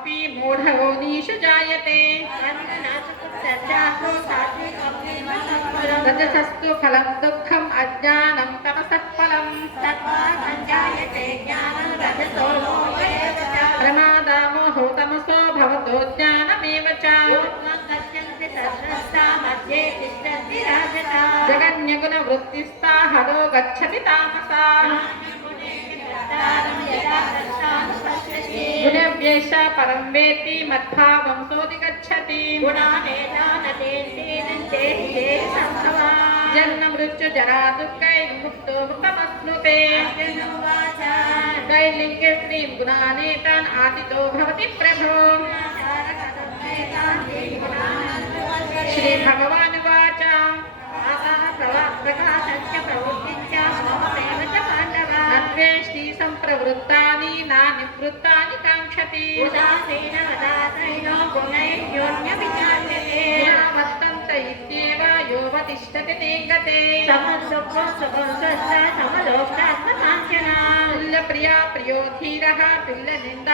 कामपि मूढगौनीषु जायते रजसस्तु फलं दुःखम् अज्ञानं तमसः फलं प्रमादामोहो तमसो भवतो ज्ञानमेव च जगन्यगुणवृत्तिस्था हरो गच्छति तामसा गुणव्येष परं वेत्ति मद्भावं सोऽधिगच्छति जन्म मृत्यु जरा दुःखैर्मुक्तो मुक्तमश्नुते दैलिङ्गे स्त्रीं गुणानेतान् आदितो भवति प्रभो श्रीभगवानुवाच नद्वेष्टि सम्प्रवृत्तानि नानिवृत्तानि काङ्क्षति वर्तन्त इत्येव योऽवतिष्ठति नेङ्गते तुल्यप्रिया प्रियो धीरः तुल्यनिन्दा